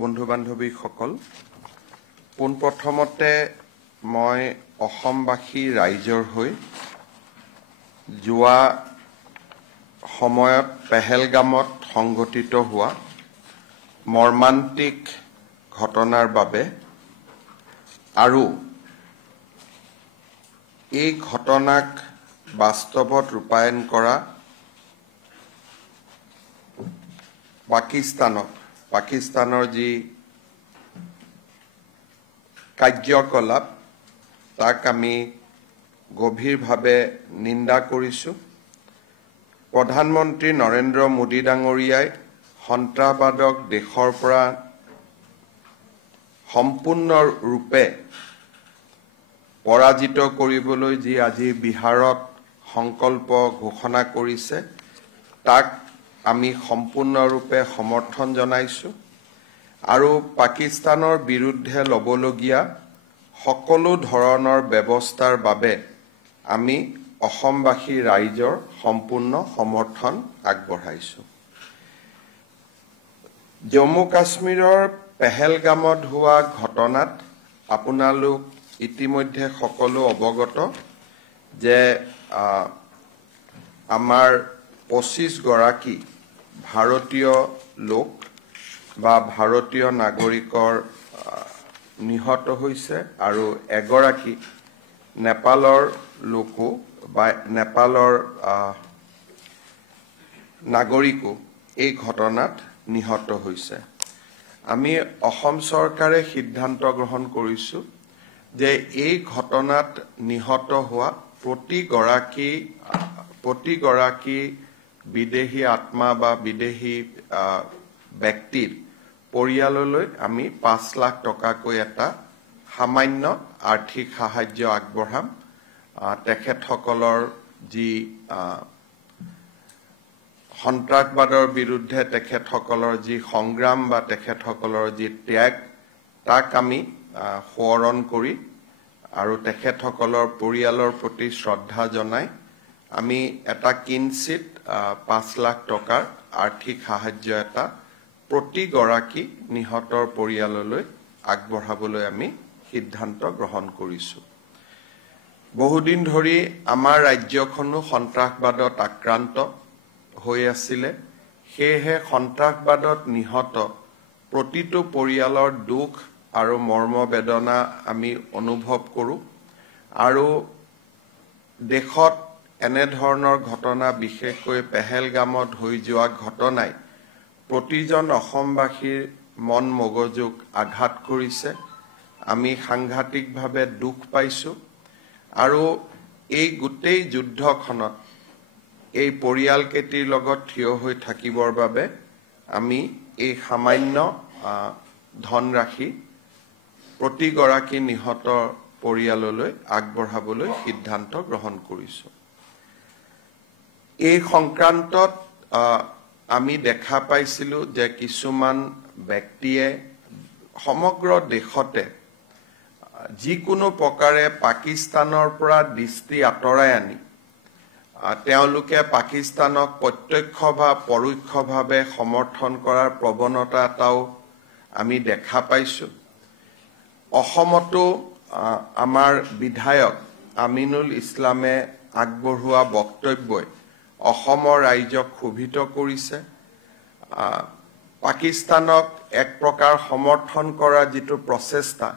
বন্ধু বান্ধৱী সকল পোনপ্ৰথমতে মই অসমবাসী ৰাইজৰ হৈ যোৱা সময়ত পেহেলগামত সংঘটিত হোৱা মৰ্মান্তিক ঘটনাৰ বাবে আৰু এই ঘটনাক বাস্তৱত ৰূপায়ণ কৰা পাকিস্তানৰ যি কাৰ্যকলাপ তাক আমি গভীৰভাৱে নিন্দা কৰিছোঁ। প্ৰধানমন্ত্ৰী নৰেন্দ্ৰ মোদী ডাঙৰীয়াই সন্ত্ৰাসবাদক দেশৰ পৰা সম্পূৰ্ণৰূপে পৰাজিত কৰিবলৈ যি আজি বিহাৰত সংকল্প ঘোষণা কৰিছে তাক আমি সম্পূৰ্ণৰূপে সমৰ্থন জনাইছোঁ আৰু পাকিস্তানৰ বিৰুদ্ধে ল'বলগীয়া সকলো ধৰণৰ ব্যৱস্থাৰ বাবে আমি অসমবাসী ৰাইজৰ সম্পূৰ্ণ সমৰ্থন আগবঢ়াইছোঁ। জম্মু কাশ্মীৰৰ পেহেলগামত হোৱা ঘটনাত আপোনালোক ইতিমধ্যে সকলো অৱগত যে আমাৰ 25 গৰাকী ভাৰতীয় লোক বা ভাৰতীয় নাগৰিকৰ নিহত হৈছে আৰু এগৰাকী নেপালৰ লোকো বা নেপালৰ নাগৰিকো এই ঘটনাত নিহত হৈছে। আমি অসম চৰকাৰে সিদ্ধান্ত গ্ৰহণ কৰিছোঁ যে এই ঘটনাত নিহত হোৱা প্ৰতিগৰাকী বিদেশী আত্মা বা বিদেশী ব্যক্তিৰ পৰিয়াললৈ আমি 5 লাখ টকাকৈ এটা সামান্য আৰ্থিক সাহায্য আগবঢ়াম। তেখেতসকলৰ যি সন্ত্ৰাসবাদৰ বিৰুদ্ধে তেখেতসকলৰ যি সংগ্ৰাম বা তেখেতসকলৰ যি ত্যাগ তাক আমি সোঁৱৰণ কৰি আৰু তেখেতসকলৰ পৰিয়ালৰ প্ৰতি শ্ৰদ্ধা জনাই আমি এটা কিঞ্চিত 5 লাখ টকাৰ আৰ্থিক সাহায্য এটা প্ৰতিগৰাকী নিহতৰ পৰিয়াললৈ আগবঢ়াবলৈ আমি সিদ্ধান্ত গ্ৰহণ কৰিছোঁ। বহুদিন ধৰি আমাৰ ৰাজ্যখনো সন্ত্ৰাসবাদত আক্ৰান্ত হৈ আছিলে, সেয়েহে সন্ত্ৰাসবাদত নিহত প্ৰতিটো পৰিয়ালৰ দুখ আৰু মৰ্মবেদনা আমি অনুভৱ কৰোঁ আৰু দেশত এনেধৰণৰ ঘটনা বিশেষকৈ পেহেলগামত হৈ যোৱা ঘটনাই প্ৰতিজন অসমবাসীৰ মন মগজুক আঘাত কৰিছে। আমি সাংঘাতিকভাৱে দুখ পাইছোঁ আৰু এই গোটেই যুদ্ধখনত এই পৰিয়ালকেইটিৰ লগত থিয় হৈ থাকিবৰ বাবে আমি এই সামান্য ধনৰাশি প্ৰতিগৰাকী নিহত পৰিয়াললৈ আগবঢ়াবলৈ সিদ্ধান্ত গ্ৰহণ কৰিছোঁ। এই সংক্ৰান্তত আমি দেখা পাইছিলোঁ যে কিছুমান ব্যক্তিয়ে সমগ্ৰ দেশতে যিকোনো প্ৰকাৰে পাকিস্তানৰ পৰা দৃষ্টি আঁতৰাই আনি তেওঁলোকে পাকিস্তানক প্ৰত্যক্ষ বা পৰোক্ষভাৱে সমৰ্থন কৰাৰ প্ৰৱণতা এটাও আমি দেখা পাইছোঁ। অসমতো আমাৰ বিধায়ক আমিনুল ইছলামে আগবঢ়োৱা বক্তব্যই অসমৰ ৰাইজক ক্ষোভিত কৰিছে। পাকিস্তানক এক প্ৰকাৰ সমৰ্থন কৰা যিটো প্ৰচেষ্টা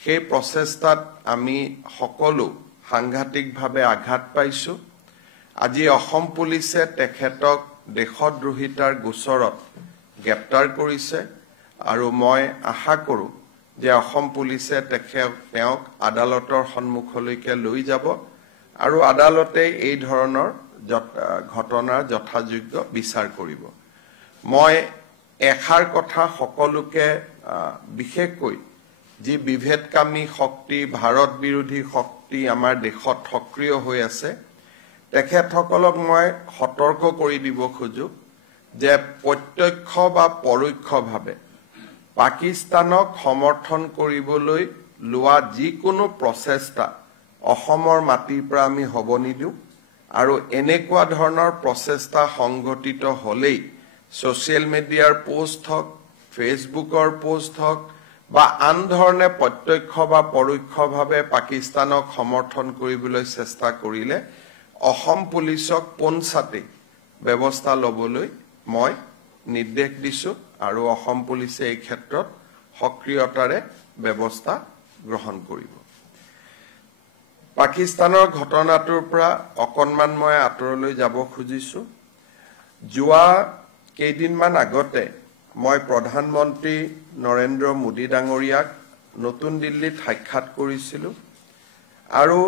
সেই প্ৰচেষ্টাত আমি সকলো সাংঘাতিকভাৱে আঘাত পাইছোঁ। আজি অসম পুলিচে তেখেতক দেশদ্ৰোহিতাৰ গোচৰত গ্ৰেপ্তাৰ কৰিছে আৰু মই আশা কৰোঁ যে অসম পুলিচে তেওঁক আদালতৰ সন্মুখলৈকে লৈ যাব আৰু আদালতে এই ধৰণৰ ঘটনাৰ যথাযোগ্য বিচাৰ কৰিব। মই এষাৰ কথা সকলোকে বিশেষকৈ যি বিভেদকামী শক্তি ভাৰত বিৰোধী শক্তি আমাৰ দেশত সক্ৰিয় হৈ আছে তেখেতসকলক মই সতৰ্ক কৰি দিব খোজো যে প্ৰত্যক্ষ বা পৰোক্ষভাৱে পাকিস্তানক সমৰ্থন কৰিবলৈ লোৱা যিকোনো প্ৰচেষ্টা অসমৰ মাটিৰ পৰা আমি হ'ব নিদিওঁ আৰু এনেকুৱা ধৰণৰ প্ৰচেষ্টা সংঘটিত হ'লেই ছ'চিয়েল মিডিয়াৰ পোষ্ট হওক ফেচবুকৰ পোষ্ট হওক বা আন ধৰণে প্ৰত্যক্ষ বা পৰোক্ষভাৱে পাকিস্তানক সমৰ্থন কৰিবলৈ চেষ্টা কৰিলে অসম পুলিচক পোনছাতেই ব্যৱস্থা ল'বলৈ মই নিৰ্দেশ দিছোঁ আৰু অসম পুলিচে এই ক্ষেত্ৰত সক্ৰিয়তাৰে ব্যৱস্থা গ্ৰহণ কৰিব। পাকিস্তানৰ ঘটনাটোৰ পৰা অকণমান মই আঁতৰলৈ যাব খুজিছোঁ। যোৱা কেইদিনমান আগতে মই প্ৰধানমন্ত্ৰী নৰেন্দ্ৰ মোদী ডাঙৰীয়াক নতুন দিল্লীত সাক্ষাৎ কৰিছিলোঁ আৰু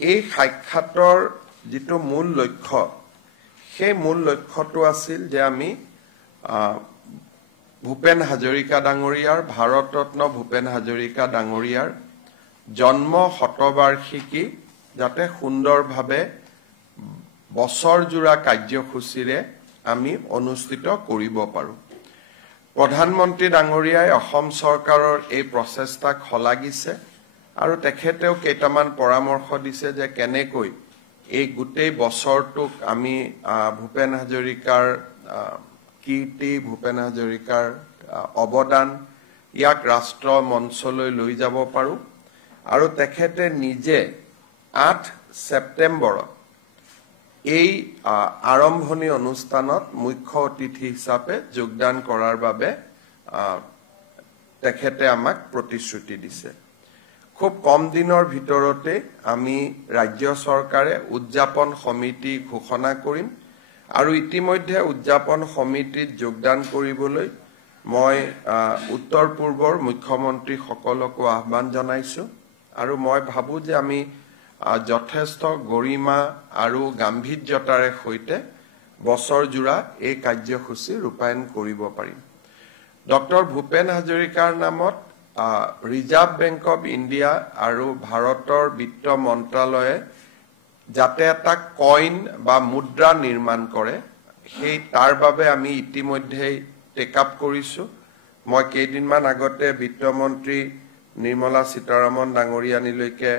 এই সাক্ষাতৰ যিটো মূল লক্ষ্য সেই মূল লক্ষ্যটো আছিল যে আমি ভূপেন হাজৰিকা ডাঙৰীয়াৰ ভাৰতৰত্ন ভূপেন হাজৰিকা ডাঙৰীয়াৰ জন্ম শতবাৰ্ষিকী যাতে সুন্দৰভাৱে বছৰজোৰা কাৰ্যসূচীৰে আমি অনুষ্ঠিত কৰিব পাৰোঁ। প্ৰধানমন্ত্ৰী ডাঙৰীয়াই অসম চৰকাৰৰ এই প্ৰচেষ্টাক শলাগিছে আৰু তেখেতেও কেইটামান পৰামৰ্শ দিছে যে কেনেকৈ এই গোটেই বছৰটোক আমি ভূপেন হাজৰিকাৰ কীৰ্তি, ভূপেন হাজৰিকাৰ অৱদান ইয়াক ৰাষ্ট্ৰ মঞ্চলৈ লৈ যাব পাৰোঁ আৰু তেখেতে নিজে 8 ছেপ্টেম্বৰত এই আৰম্ভণি অনুষ্ঠানত মুখ্য অতিথি হিচাপে যোগদান কৰাৰ বাবে তেখেতে আমাক প্ৰতিশ্ৰুতি দিছে। খুব কম দিনৰ ভিতৰতে আমি ৰাজ্য চৰকাৰে উদযাপন সমিতি ঘোষণা কৰিম আৰু ইতিমধ্যে উদযাপন সমিতিত যোগদান কৰিবলৈ মই উত্তৰ পূৰ্বৰ মুখ্যমন্ত্ৰীসকলকো আহ্বান জনাইছোঁ আৰু মই ভাবোঁ যে আমি যথেষ্ট গৰিমা আৰু গাম্ভীৰ্যতাৰে সৈতে বছৰজোৰা এই কাৰ্যসূচী ৰূপায়ণ কৰিব পাৰিম। ডক্টৰ ভূপেন হাজৰিকাৰ নামত ৰিজাৰ্ভ বেংক অৱ ইণ্ডিয়া আৰু ভাৰতৰ বিত্ত মন্ত্ৰালয়ে যাতে এটা কইন বা মুদ্ৰা নিৰ্মাণ কৰে সেই তাৰ বাবে আমি ইতিমধ্যেই টেক আপ কৰিছোঁ। মই কেইদিনমান আগতে বিত্তমন্ত্ৰী নিৰ্মলা সীতাৰামন ডাঙৰীয়ানীলৈকে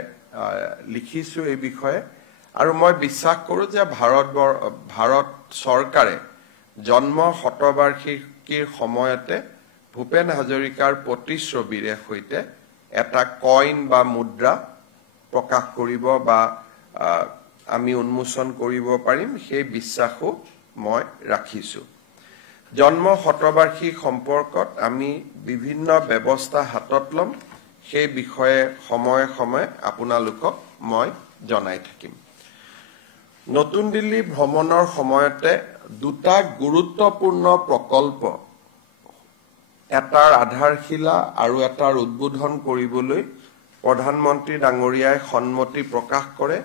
লিখিছোঁ এই বিষয়ে আৰু মই বিশ্বাস কৰোঁ যে ভাৰত চৰকাৰে জন্ম শতবাৰ্ষিকীৰ সময়তে ভূপেন হাজৰিকাৰ প্ৰতিচ্ছবিৰে সৈতে এটা কইন বা মুদ্ৰা প্ৰকাশ কৰিব বা আমি উন্মোচন কৰিব পাৰিম সেই বিশ্বাসো মই ৰাখিছোঁ। জন্ম শতবাৰ্ষিকী সম্পৰ্কত আমি বিভিন্ন ব্যৱস্থা হাতত ল'ম, সেই বিষয়ে সময়ে সময়ে আপোনালোকক মই জনাই থাকিম। নতুন দিল্লী ভ্ৰমণৰ সময়তে দুটা গুৰুত্বপূৰ্ণ প্ৰকল্প এটাৰ আধাৰশিলা আৰু এটাৰ উদ্বোধন কৰিবলৈ প্ৰধানমন্ত্ৰী ডাঙৰীয়াই সন্মতি প্ৰকাশ কৰে।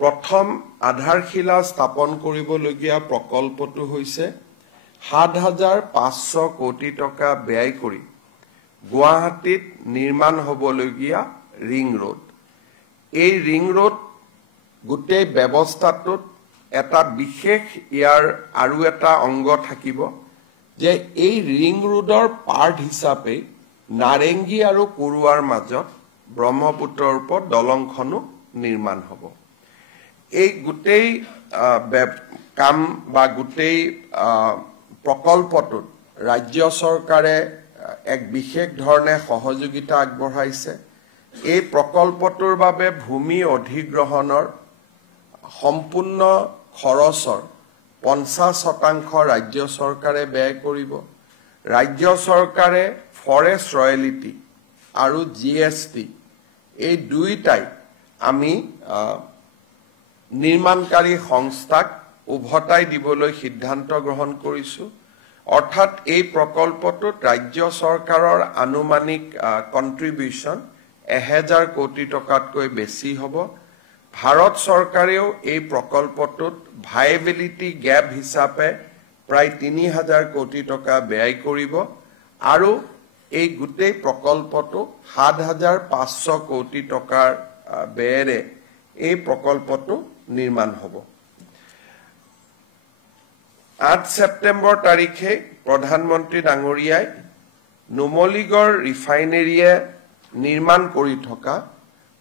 প্ৰথম আধাৰশিলা স্থাপন কৰিবলগীয়া প্ৰকল্পটো হৈছে ৭,৫০০ কোটি টকা ব্যয় কৰি গুৱাহাটীত নিৰ্মাণ হ'বলগীয়া ৰিং ৰোড। এই ৰিং ৰোড গোটেই ব্যৱস্থাটোত এটা বিশেষ ইয়াৰ আৰু এটা অংগ থাকিব যে এই ৰিং ৰোডৰ পাৰ্ট হিচাপে নাৰেংগী আৰু কুৰুৱাৰ মাজত ব্ৰহ্মপুত্ৰৰ ওপৰত দলংখনো নিৰ্মাণ হ'ব। এই গোটেই কাম বা গোটেই প্ৰকল্পটোত ৰাজ্য চৰকাৰে এক বিশেষ ধৰণে সহযোগিতা আগবঢ়াইছে। এই প্ৰকল্পটোৰ বাবে ভূমি অধিগ্ৰহণৰ সম্পূৰ্ণ খৰচৰ 50% ৰাজ্য চৰকাৰে ব্যয় কৰিব। ৰাজ্য চৰকাৰে ফৰেষ্ট ৰয়েলিটি আৰু GST এই দুইটাই আমি নিৰ্মাণকাৰী সংস্থাক উভতাই দিবলৈ সিদ্ধান্ত গ্ৰহণ কৰিছোঁ। অৰ্থাৎ এই প্ৰকল্পটোত ৰাজ্য চৰকাৰৰ আনুমানিক কণ্ট্ৰিবিউশ্যন 1000 কোটি টকাতকৈ বেছি হ'ব। ভাৰত চৰকাৰেও এই প্ৰকল্পটোত ভাইবিলিটি গেপ হিচাপে প্ৰায় 3000 কোটি টকা ব্যয় কৰিব আৰু এই গোটেই প্ৰকল্পটো ৭,৫০০ কোটি টকাৰ ব্যয়েৰে এই প্ৰকল্পটো নিৰ্মাণ হ'ব। 8 ছেপ্টেম্বৰ তাৰিখে প্ৰধানমন্ত্ৰী ডাঙৰীয়াই নুমলীগড় ৰিফাইনেৰীয়ে নিৰ্মাণ কৰি থকা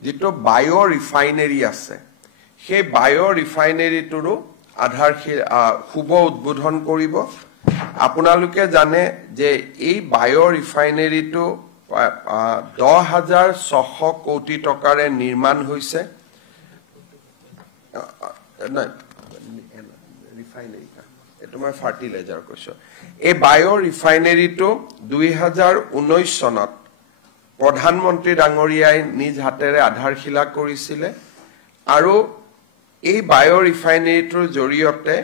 যিটো বায়' ৰিফাইনেৰী আছে সেই বায়' ৰিফাইনেৰীটোৰো শুভ উদ্বোধন কৰিব আপোনালোকে জানে যে এই বায়ো ৰিফাইনেৰীটো 10,600 কোটি টকাৰে নিৰ্মাণ হৈছে এইটো মই ফাৰ্টিলাইজাৰ কৈছো এই বায়ো ৰিফাইনেৰীটো 2019 চনত প্ৰধানমন্ত্ৰী ডাঙৰীয়াই নিজ হাতেৰে আধাৰশিলা কৰিছিলে আৰু এই বায়ো ৰিফাইনেৰীটোৰ জৰিয়তে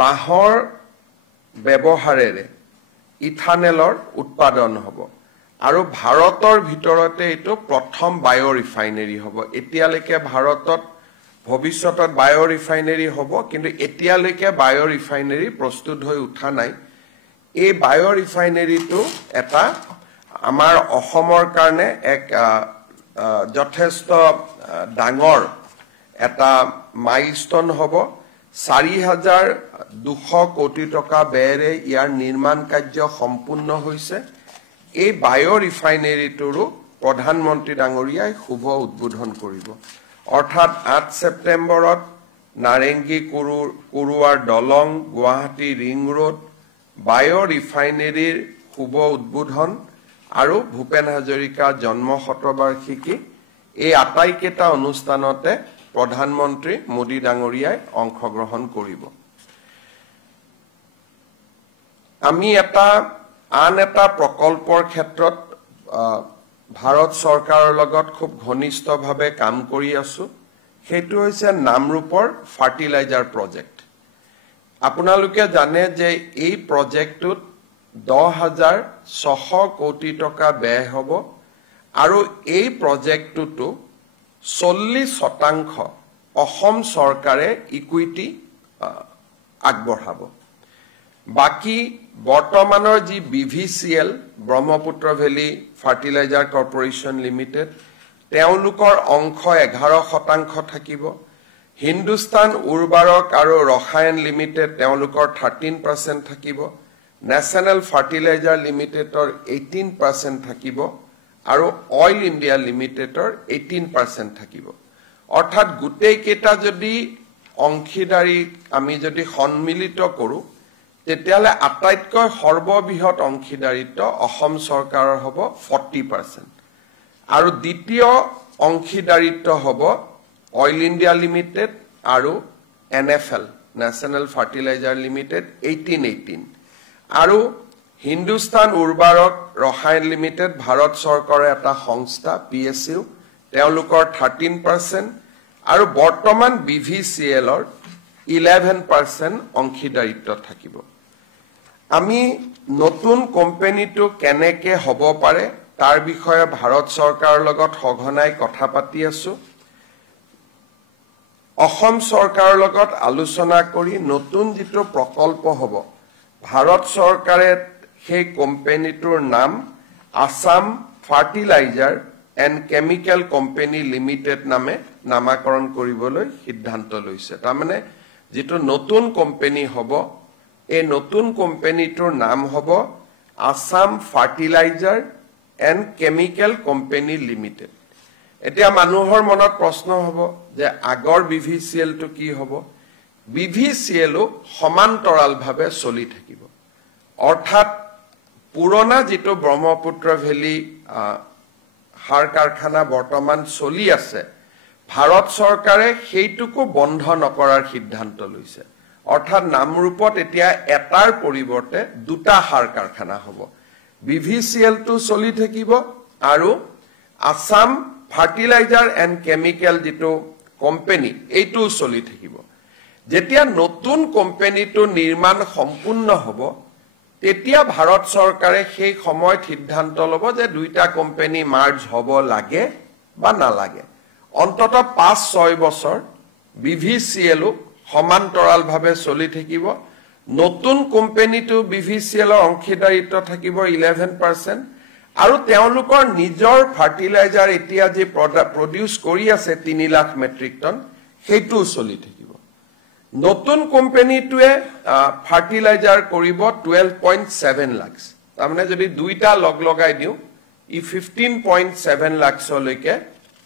বাহৰ ব্যৱহাৰেৰে ইথানেলৰ উৎপাদন হ'ব আৰু ভাৰতৰ ভিতৰতে এইটো প্ৰথম বায়ো ৰিফাইনেৰী হ'ব এতিয়ালৈকে ভাৰতত ভৱিষ্যতত বায়ো ৰিফাইনেৰী হ'ব কিন্তু এতিয়ালৈকে বায়ো ৰিফাইনেৰী প্ৰস্তুত হৈ উঠা নাই এই বায়ো ৰিফাইনেৰীটো এটা আমাৰ অসমৰ কাৰণে এক যথেষ্ট ডাঙৰ এটা মাইলষ্টন হ'ব 4,200 কোটি টকা ব্যয়েৰে ইয়াৰ নিৰ্মাণ কাৰ্য সম্পূৰ্ণ হৈছে এই বায়ো ৰিফাইনেৰীটোৰো প্ৰধানমন্ত্ৰী ডাঙৰীয়াই শুভ উদ্বোধন কৰিব অৰ্থাৎ 8 ছেপ্টেম্বৰত নাৰেংগী কুৰুৱাৰ দলং গুৱাহাটী ৰিং ৰোড বায়ো ৰিফাইনেৰীৰ শুভ উদ্বোধন আৰু ভূপেন হাজৰিকা জন্ম শতবাৰ্ষিকী এই আটাইকেইটা অনুষ্ঠানতে প্ৰধানমন্ত্ৰী মোদী ডাঙৰীয়াই অংশগ্ৰহণ কৰিব আমি আন এটা প্ৰকল্পৰ ক্ষেত্ৰত ভাৰত চৰকাৰৰ লগত খুব ঘনিষ্ঠভাৱে কাম কৰি আছো সেইটো হৈছে নামৰূপৰ ফাৰ্টিলাইজাৰ প্ৰজেক্ট আপোনালোকে জানে যে এই প্ৰজেক্টটোত 10,600 কোটি টকা ব্যয় হ'ব আৰু এই প্ৰজেক্টটো 40% অসম চৰকাৰে ইকুইটি আগবঢ়াব বাকি বৰ্তমানৰ যি BVCL Brahmaputra Valley Fertilizer Corporation Limited তেওঁলোকৰ অংশ 11% থাকিব হিন্দুস্তান উৰ্বাৰক আৰু ৰসায়ন লিমিটেড তেওঁলোকৰ 13% থাকিব নেশ্যনেল ফাৰ্টিলাইজাৰ লিমিটেডৰ 18% থাকিব আৰু অইল ইণ্ডিয়া লিমিটেডৰ 18% থাকিব অৰ্থাৎ গোটেই কেইটা যদি অংশীদাৰী আমি যদি সন্মিলিত কৰো তেতিয়ালে আটাইতকৈ সৰ্ববৃহৎ অংশীদাৰিত্ব অসম চৰকাৰৰ হ'ব 40% আৰু দ্বিতীয় অংশীদাৰিত্ব হ'ব অইল ইণ্ডিয়া লিমিটেড আৰু NFL নেশ্যনেল ফাৰ্টিলাইজাৰ লিমিটেড 18 আৰু হিন্দুস্তান উৰ্বাৰক ৰসায়ন লিমিটেড ভাৰত চৰকাৰৰ এটা সংস্থা PSU তেওঁলোকৰ 13% আৰু বৰ্তমান BVCLৰ 11% অংশীদাৰিত্ব থাকিব আমি নতুন কোম্পানীটো কেনেকে হ'ব পাৰে তাৰ বিষয়ে ভাৰত চৰকাৰৰ লগত সঘনাই কথা পাতি আছো অসম চৰকাৰৰ লগত আলোচনা কৰি নতুন যিটো প্ৰকল্প হ'ব ভাৰত চৰকাৰে সেই কোম্পানীটোৰ নাম Assam fertiliser and chemical company Limited নামে নামাকৰণ কৰিবলৈ সিদ্ধান্ত লৈছে তাৰমানে যেটো নতুন কোম্পানী হ'ব এই নতুন কোম্পানীটোৰ নাম হ'ব Assam fertiliser and chemical company limited এতিয়া মানুহৰ মনত প্ৰশ্ন হ'ব যে আগৰ BVCL টো কি হ'ব BVCL সমান্তৰালভাৱে চলি থাকিব অৰ্থাৎ পুৰণা যেটো ব্ৰহ্মপুত্ৰ ভেলী সাৰ কাৰখানা বৰ্তমান চলি আছে ভাৰত চৰকাৰে সেইটোকো বন্ধ নকৰাৰ সিদ্ধান্ত লৈছে অৰ্থাৎ নামৰূপত এতিয়া এটাৰ পৰিৱৰ্তে দুটা সাৰ কাৰখানা হ'ব BVCL টো চলি থাকিব আৰু আসাম ফাৰ্টিলাইজাৰ এণ্ড কেমিকেল যেটো কোম্পানী এইটো চলি থাকিব যেতিয়া নতুন কোম্পানীটো নিৰ্মাণ সম্পূৰ্ণ হ'ব তেতিয়া ভাৰত চৰকাৰে সেই সময়ত সিদ্ধান্ত ল'ব যে দুইটা কোম্পানী মাৰ্জ হ'ব লাগে বা নালাগে অন্তত 5-6 বছৰ BVCL সমান্তৰালভাৱে চলি থাকিব নতুন কোম্পানীটো BVCLৰ অংশীদাৰিত্ব থাকিব 11% আৰু তেওঁলোকৰ নিজৰ ফাৰ্টিলাইজাৰ এতিয়া যে প্ৰডিউস কৰি আছে 3 লাখ মেট্ৰিক টন সেইটো চলি থাকিব নতুন কোম্পানীটোৱে ফাৰ্টিলাইজাৰ কৰিব 12.7 লাখ তাৰমানে যদি দুইটা লগ লগাই দিও ই 15.7 লাখলৈকে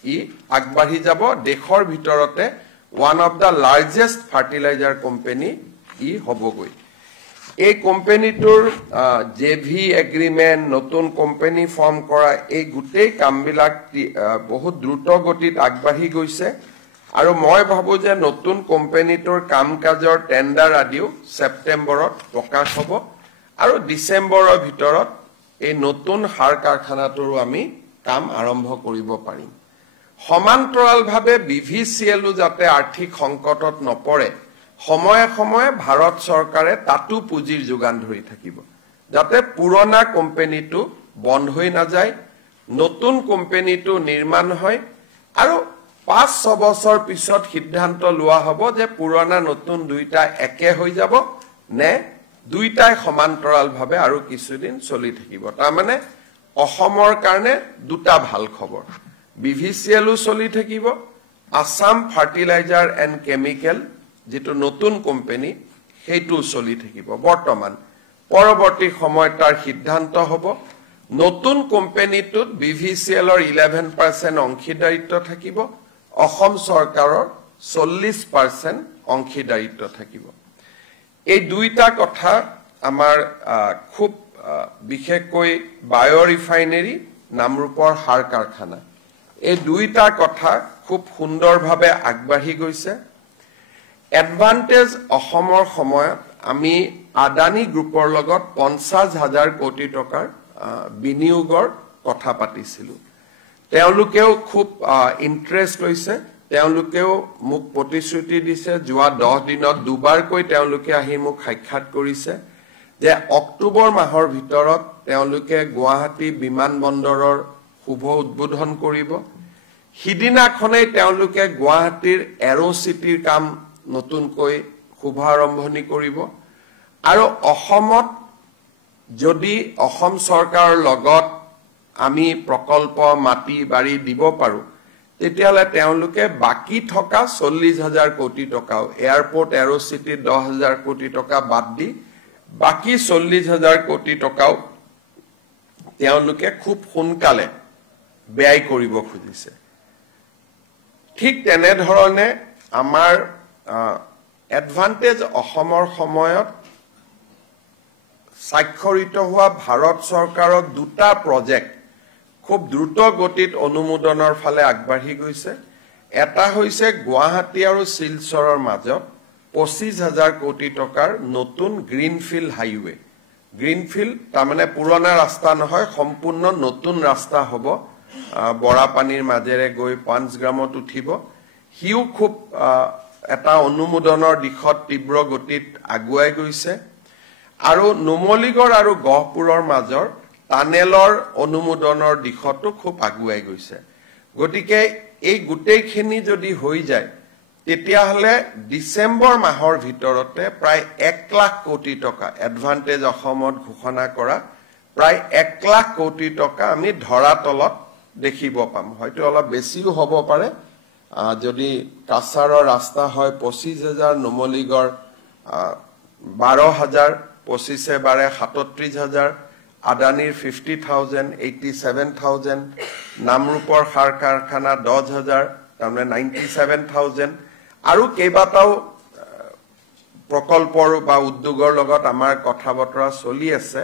ই আগবাঢ়ি যাব দেশৰ ভিতৰতে one of the largest fertilizer company ই হবগৈ এই কোম্পানীটোৰ জেভি এগ্ৰিমেণ্ট নতুন কোম্পানী ফৰ্ম কৰা এই গোটেই কামবিলাক বহুত দ্ৰুত গতিত আগবাঢ়ি গৈছে আৰু মই ভাবো যে নতুন কোম্পানীটোৰ কাম কাজৰ টেণ্ডাৰ আদিও সেপ্টেম্বৰত প্ৰকাশ হ'ব আৰু ডিসেম্বৰৰ ভিতৰত এই নতুন সাৰ কাৰখানাটোৰ আমি কাম আৰম্ভ কৰিব পাৰিম সমান্তৰালভাৱে বিভিসিএলও যাতে আৰ্থিক সংকটত নপৰে সময়ে সময়ে ভাৰত চৰকাৰে তাতো পুঁজিৰ যোগান ধৰি থাকিব যাতে পুৰণা কোম্পানীটো বন্ধ হৈ নাযায় নতুন কোম্পানীটো নিৰ্মাণ হয় আৰু 5-6 বছৰ পিছত সিদ্ধান্ত লোৱা হ'ব যে পুৰণা নতুন দুইটা একে হৈ যাব নে দুইটাই সমান্তৰালভাৱে আৰু কিছুদিন চলি থাকিব তাৰ মানে অসমৰ কাৰণে দুটা ভাল খবৰ বিভিসিএলও চলি থাকিব আসাম ফাৰ্টিলাইজাৰ এণ্ড কেমিকেল যেটো নতুন কোম্পানী হেতু চলি থাকিব বৰ্তমান পৰৱৰ্তী সময়ত তাৰ সিদ্ধান্ত হ'ব নতুন কোম্পানীটোত বিভিসিএলৰ 11% অংশীদাৰিত্ব থাকিব অসম চৰকাৰৰ 40% অংশীদাৰিত্ব থাকিব এই দুইটা কথা আমাৰ খুব বিশেষকৈ বায়ো ৰিফাইনাৰী নামৰূপৰ সাৰ কাৰখানা এই দুইটা কথা খুব সুন্দৰভাৱে আগবাঢ়ি গৈছে এডভান্টেজ অসমৰ সময়ত আমি আদানী গ্ৰুপৰ লগত 50,000 কোটি টকাৰ বিনিয়োগৰ কথা পাতিছিলো তেওঁলোকেও খুব ইন্টাৰেষ্ট লৈছে তেওঁলোকেও মোক প্ৰতিশ্ৰুতি দিছে যোৱা 10 দিনত দুবাৰকৈ তেওঁলোকে আহি মোক সাক্ষাৎ কৰিছে যে অক্টোবৰ মাহৰ ভিতৰত তেওঁলোকে গুৱাহাটী বিমানবন্দৰৰ শুভ উদ্বোধন কৰিব হিদিনাখনেই তেওঁলোকে গুৱাহাটীৰ এৰো চিটিৰ কাম নতুনকৈ শুভাৰম্ভণি কৰিব আৰু অসমত যদি অসম চৰকাৰৰ লগত আমি প্ৰকল্প মাটি বাৰী দিব পাৰো তেতিয়ালে তেওঁলোকে বাকি থকা 40,000 কোটি টকাও এয়াৰপোৰ্ট এৰো চিটি 10,000 কোটি টকা বাদ দি বাকি 40,000 কোটি টকাও তেওঁলোকে খুব সোনকালে ব্যয় কৰিব খুজিছে ঠিক তেনে ধৰণে আমাৰ এডভান্টেজ অসমৰ সময়ত স্বাক্ষৰিত হোৱা ভাৰত চৰকাৰৰ দুটা প্ৰজেক্ট খুব দ্ৰুত গতিত অনুমোদনৰ ফালে আগবাঢ়ি গৈছে এটা হৈছে গুৱাহাটী আৰু শিলচৰৰ মাজত 25,000 কোটি টকাৰ নতুন গ্ৰীনফিল্ড হাইৱে গ্ৰীনফিল্ড তাৰ মানে পুৰণা ৰাস্তা নহয় সম্পূৰ্ণ নতুন ৰাস্তা হ'ব বৰাপানীৰ মাজেৰে গৈ পাঞ্চগ্ৰামত উঠিব হিউ খুব এটা অনুমোদনৰ দিশত তীব্ৰ গতিত আগুৱাই গৈছে আৰু নুমলীগড় আৰু গহপুৰৰ মাজৰ টানেলৰ অনুমোদনৰ দিশতো খুব আগুৱাই গৈছে গতিকে এই গোটেইখিনি যদি হৈ যায় তেতিয়াহলে ডিসেম্বৰ মাহৰ ভিতৰতে প্ৰায় 1 লাখ কোটি টকা এডভান্টেজ অসমত ঘোষণা কৰা প্ৰায় 1 লাখ কোটি টকা আমি ধৰাতলত দেখিব পাম হয়তো অলপ বেছিও হ'ব পাৰে যদি কাছাৰৰ ৰাস্তা হয় 25,000 নুমলীগড় 12,000 25 বাৰে 37,000 আদানীৰ 50,000 87,000 নামৰূপৰ সাৰ কাৰখানা 10,000 তাৰমানে 97,000 আৰু কেইবাটাও প্ৰকল্পৰ বা উদ্যোগৰ লগত আমাৰ কথা বতৰা চলি আছে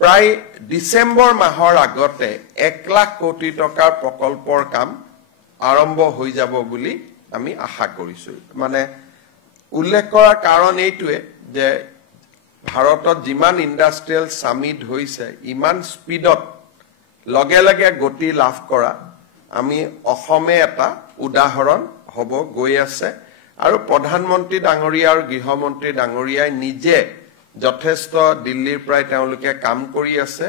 প্ৰায় ডিসেম্বৰ মাহৰ আগতে 1 লাখ কোটি টকাৰ প্ৰকল্পৰ কাম আৰম্ভ হৈ যাব বুলি আমি আশা কৰিছো মানে উল্লেখ কৰাৰ কাৰণ এইটোৱে যে ভাৰতত যিমান ইন্ডাষ্ট্ৰিয়েল সামিট হৈছে ইমান স্পিডত লগে লগে গতি লাভ কৰা আমি অসমে এটা উদাহৰণ হ'ব গৈ আছে আৰু প্ৰধানমন্ত্ৰী ডাঙৰীয়া আৰু গৃহমন্ত্ৰী ডাঙৰীয়াই নিজে যথেষ্ট দিল্লীৰ প্ৰায় তেওঁলোকে কাম কৰি আছে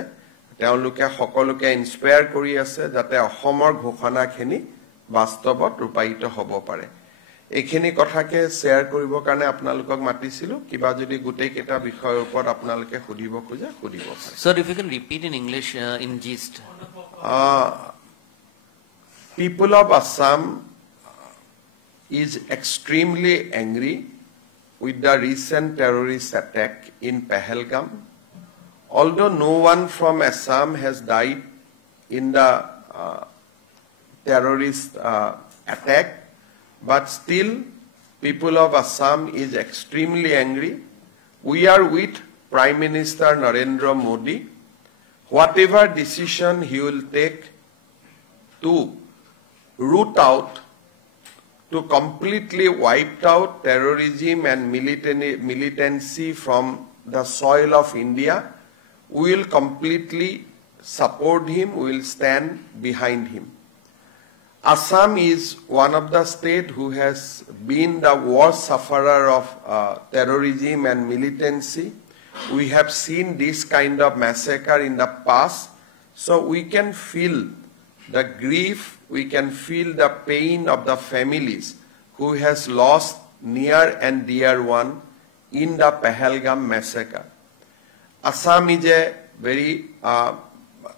তেওঁলোকে সকলোকে ইনস্পায়াৰ কৰি আছে যাতে অসমৰ ঘোষণাখিনি বাস্তৱত ৰূপায়িত হ'ব পাৰে এইখিনি কথাকে শেয়াৰ কৰিব কাৰণে আপোনালোকক মাতিছিলো কিবা যদি গুটেই কেটা বিষয়ৰ ওপৰত আপোনালোকে খুদিব খোজা খুদিব পাৰে Sir, if you can repeat in English in gist people of Assam is extremely angry with the recent terrorist attack in Pahalgam although no one from Assam has died in the terrorist attack but still people of Assam is extremely angry we are with Prime Minister Narendra Modi. Whatever decision he will take to root out, to completely wipe out terrorism and militancy from the soil of India, we will completely support him, we will stand behind him. Assam is one of the states who has been the worst sufferer of terrorism and militancy. We have seen this kind of massacre in the past, so we can feel the grief, we can feel the pain of the families who has lost near and dear one in the Pahalgam massacre. Assam is a very,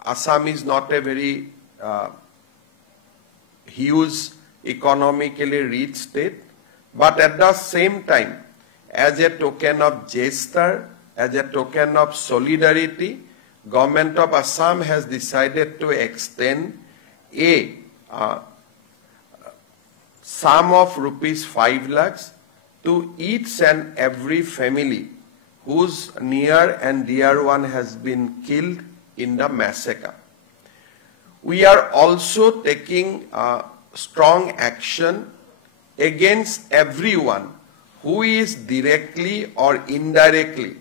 Assam is not a very huge economically rich state, but at the same time, as a token of gesture, as a token of solidarity, Government of Assam has decided to extend a sum of rupees 5 lakhs to each and every family whose near and dear one has been killed in the massacre. We are also taking strong action against everyone who is directly or indirectly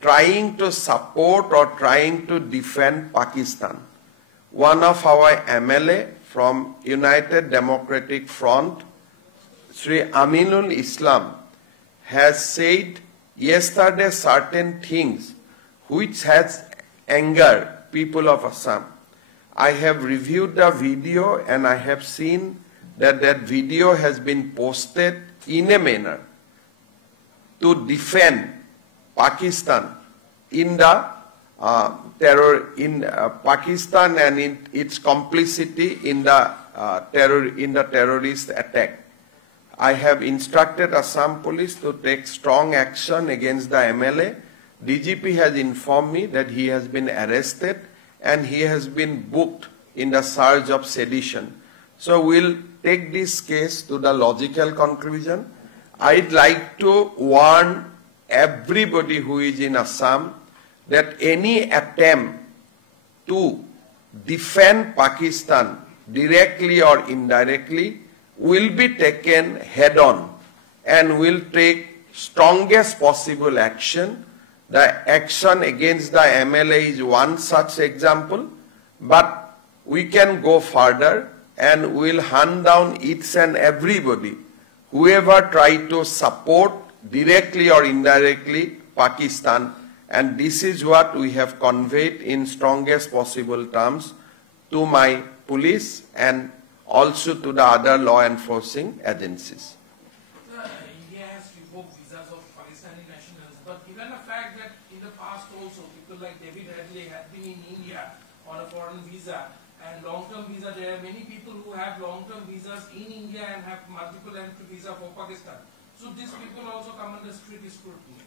trying to support or trying to defend Pakistan. One of our MLA from United Democratic Front, Sri Aminul Islam, has said yesterday certain things which has angered people of Assam. I have reviewed the video and I have seen that that video has been posted in a manner to defend Pakistan in the Pakistan and in its complicity in the terrorist attack. I have instructed Assam Police to take strong action against the MLA. DGP has informed me that he has been arrested and he has been booked in the charge of sedition. So we'll take this case to the logical conclusion. I'd like to warn everybody who is in Assam that any attempt to defend Pakistan directly or indirectly will be taken head on and will take strongest possible action. The action against the MLA is one such example, but we can go further and we'll hunt down each and everybody, whoever try to support directly or indirectly Pakistan, and this is what we have conveyed in strongest possible terms to my police and also to the other law enforcing agencies. India has revoked visas of Pakistani nationals, but given the fact that in the past also people like David Hadley had been in India on a foreign visa and long-term visa, there are many people who have long-term visas in India and have multiple entry visa for Pakistan. So these people also come under strict scrutiny.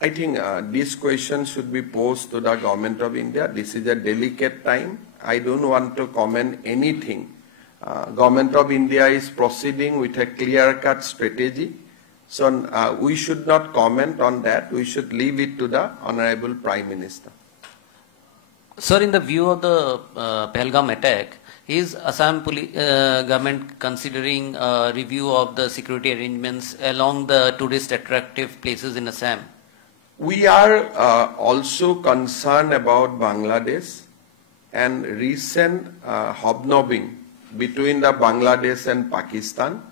I think this question should be posed to the Government of India. This is a delicate time. I don't want to comment anything. Government of India is proceeding with a clear-cut strategy. So we should not comment on that. We should leave it to the Honorable Prime Minister. Sir, in the view of the Pahalgam attack, is Assam government considering a review of the security arrangements along the tourist attractive places in Assam? We are also concerned about Bangladesh and recent hobnobbing between the Bangladesh and Pakistan.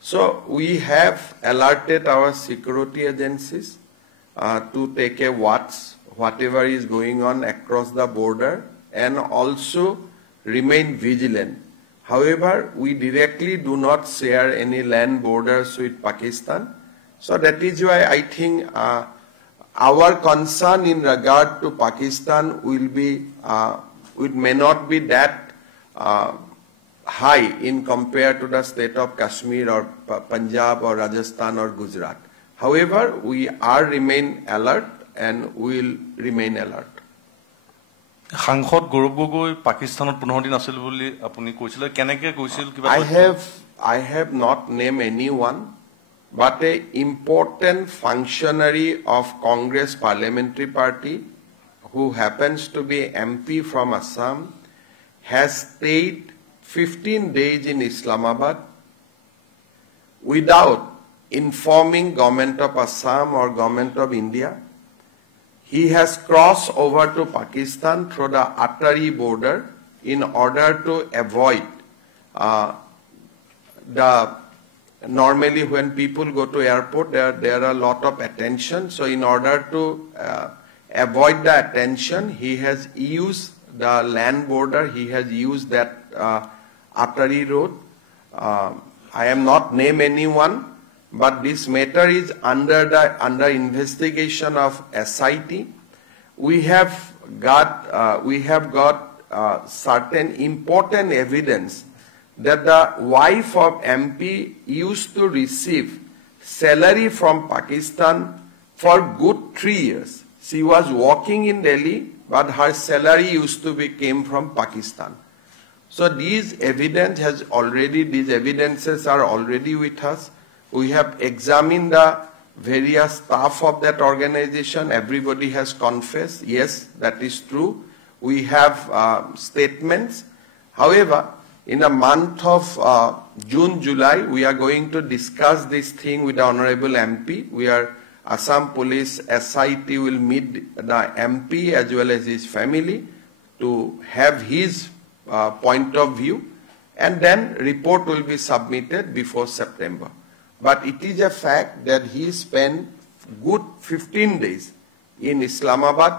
So we have alerted our security agencies to take a watch whatever is going on across the border and also remain vigilant. However, we directly do not share any land borders with Pakistan. So that is why I think our concern in regard to Pakistan will be, it may not be that high in compared to the state of Kashmir or Punjab or Rajasthan or Gujarat. However, we are remain alert and will remain alert. সাংসদ গৌৰৱ গগৈ পাকিস্তানত 15 দিন আছিল বুলি আপুনি কৈছিল কেনেকৈ কৈছিল কিবা I have not named anyone. but an important functionary of Congress Parliamentary Party who happens to be MP from Assam has stayed 15 days in Islamabad without informing government of Assam or government of India. He has crossed over to Pakistan through the Atari border in order to avoid normally when people go to airport, there are a lot of attention. So in order to avoid the attention, he has used the land border. He has used that Atari road. I am not name anyone, but this matter is under investigation of SIT. We have got certain important evidence that the wife of MP used to receive salary from Pakistan for good 3 years. She was working in Delhi, but her salary used to came from Pakistan. So these evidences are already with us. We have examined the various staff of that organization. Everybody has confessed, yes, that is true. We have statements. However, in the month of June, July, we are going to discuss this thing with the Honorable MP. Assam Police SIT will meet the MP as well as his family to have his point of view, and then report will be submitted before September. But it is a fact that he spent good 15 days in Islamabad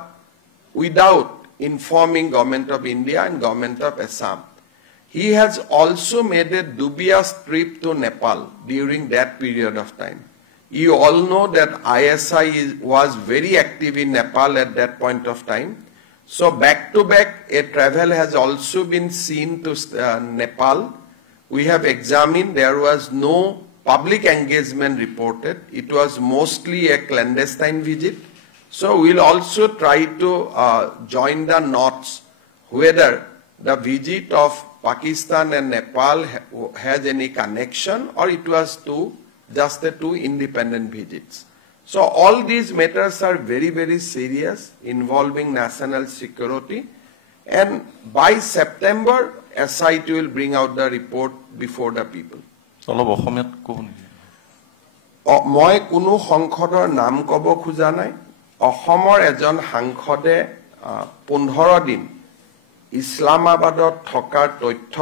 without informing Government of India and Government of Assam. He has also made a dubious trip to Nepal during that period of time. You all know that ISI was very active in Nepal at that point of time. So back to back, a travel has also been seen to Nepal. We have examined, there was no public engagement reported. It was mostly a clandestine visit. So we'll also try to join the knots whether the visit of Pakistan and Nepal has any connection or it was just the two independent visits. So all these matters are very, very serious, involving national security. And by September, SIT will bring out the report before the people. মই কোনো সংসদৰ নাম কব খোজা নাই অসমৰ এজন সাংসদে 15 দিন ইছলামাবাদত থকাৰ তথ্য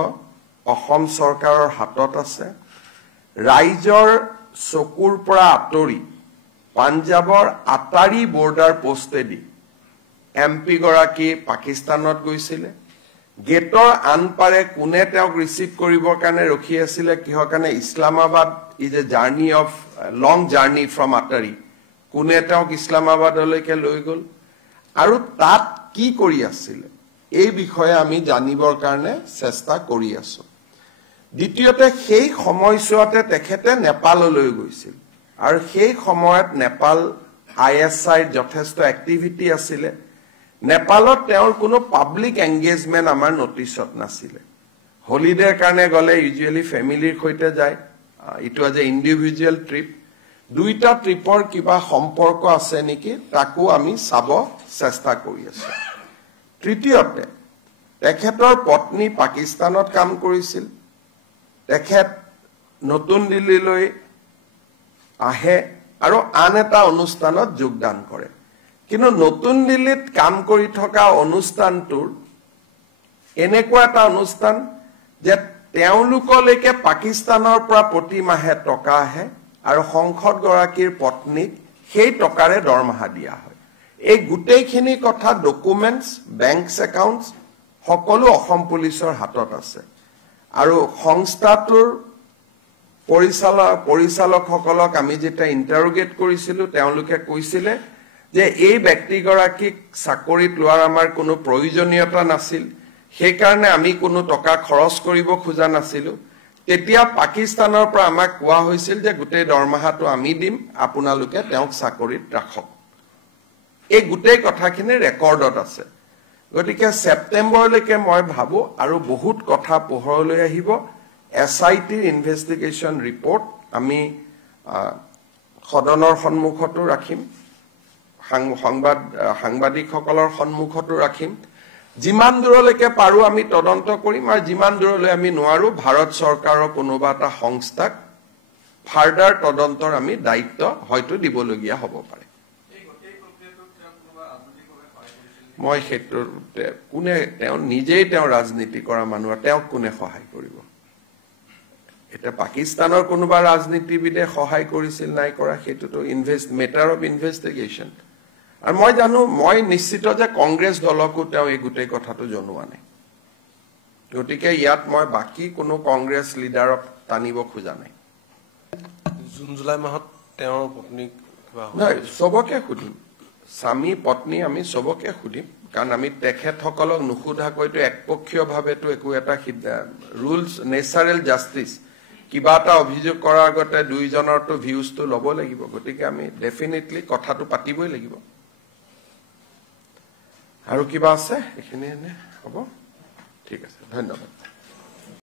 অসম চৰকাৰৰ হাতত আছে ৰাইজৰ চকুৰ পৰা আতৰি পাঞ্জাবৰ আটাৰী বৰ্ডাৰ পোষ্টেদি এমপি গৰাকী পাকিস্তানত গৈছিলে গেটৰ আনপাৰে কোনে তেওঁক ৰিসিভ কৰিবৰ কাৰণে ৰখি আছিল কিহৰ কাৰণে Islamabad is a journey of long journey from Attari কোনে তেওঁক ইছলামাবাদলৈকে লৈ গল আৰু তাত কি কৰি আছিল এই বিষয়ে আমি জানিবৰ কাৰণে চেষ্টা কৰি আছো দ্বিতীয়তে সেই সময়ছোৱাতে তেখেতে নেপাললৈ গৈছিল আৰু সেই সময়ত নেপাল আইএসআই যথেষ্ট এক্টিভিটি আছিল নেপালত তেওঁৰ কোনো পাব্লিক এংগেজমেন্ট আমাৰ নোটিছত নাছিল হলিডেৰ কাৰণে গলে ইউজুৱেলি ফ্যামিলিৰ সৈতে যায় ইট ওয়াজ এ ইন্ডিভিজুৱেল ট্ৰিপ দুইটা ট্ৰিপৰ কিবা সম্পৰ্ক আছে নেকি তাকো আমি চাব চেষ্টা কৰি আছো তৃতীয়তে তেখেতৰ পত্নী পাকিস্তানত কাম কৰিছিল তেখেত নতুন দিল্লীলৈ আহে আৰু আন এটা অনুষ্ঠানত যোগদান কৰে কিন্তু নতুন দিল্লীত কাম কৰি থকা অনুষ্ঠানটোৰ এনেকুৱা এটা অনুষ্ঠান যে তেওঁলোকলৈকে পাকিস্তানৰ পৰা প্ৰতি মাহে টকা আহে আৰু সংসদ গৰাকীৰ পত্নীক সেই টকাৰে দৰমহা দিয়া হয় এই গুটেইখিনি কথা ডকুমেন্টস বেংকস একাউন্টস সকলো অসম পুলিচৰ হাতত আছে আৰু সংস্থাটোৰ পৰিচালকসকলক আমি যেটা ইন্টাৰোগেট কৰিছিলো তেওঁলোকে কৈছিলে যে এই ব্যক্তিগৰাকীক চাকৰিত লোৱাৰ আমাৰ কোনো প্ৰয়োজনীয়তা নাছিল সেই কাৰণে আমি কোনো টকা খৰচ কৰিব খোজা নাছিলো তেতিয়া পাকিস্তানৰ পৰা আমাক কোৱা হৈছিল যে গুটেই দৰমহাটো আমি দিম আপোনালোকে তেওঁক চাকৰিত ৰাখক এই গুটেই কথাখিনি ৰেকৰ্ডত আছে গতিকে সেপ্টেম্বৰলৈকে মই ভাবো আৰু বহুত কথা পোহৰলৈ আহিব SIT ইনভেষ্টিগেশ্যন ৰিপৰ্ট আমি সদনৰ সন্মুখতো ৰাখিম সাংবাদিকসকলৰ সন্মুখতো ৰাখিম যিমান দূৰলৈকে পাৰো আমি তদন্ত কৰিম আৰু যিমান দূৰলৈ আমি নোৱাৰো ভাৰত চৰকাৰৰ কোনোবা এটা সংস্থাক ফাৰ্ডাৰ তদন্তৰ আমি দায়িত্ব হয়তো দিবলগীয়া হ'ব পাৰে মই ক্ষেত্ৰতে কোনে তেওঁ নিজেই তেওঁ ৰাজনীতি কৰা মানুহ তেওঁক কোনে সহায় কৰিব এটা পাকিস্তানৰ কোনোবা ৰাজনীতিবিদে সহায় কৰিছিল নাই কৰা সেইটোতো মেটাৰ অফ ইনভেষ্টিগেশ্যন আৰু মই জানো মই নিশ্চিত যে কংগ্ৰেছ দলকো তেওঁ এই গোটেই কথাটো জনোৱা নাই গতিকে ইয়াত মই বাকি কোনো কংগ্ৰেছ লিডাৰক টানিব খোজা নাই জুন জুলাই মাহত তেওঁৰ পত্নীক নাই সবকে সুধিম স্বামী পত্নী আমি সবকে সুধিম কাৰণ আমি তেখেতসকলক নুসুধাকৈতো একপক্ষীয়ভাৱেতো একো এটা ৰুলছ নেচাৰেল জাষ্টিচ কিবা এটা অভিযোগ কৰাৰ আগতে দুইজনৰতো ভিউজটো ল'ব লাগিব গতিকে আমি ডেফিনেটলি কথাটো পাতিবই লাগিব আৰু কিবা আছে এখিনি হ'ব ঠিক আছে ধন্যবাদ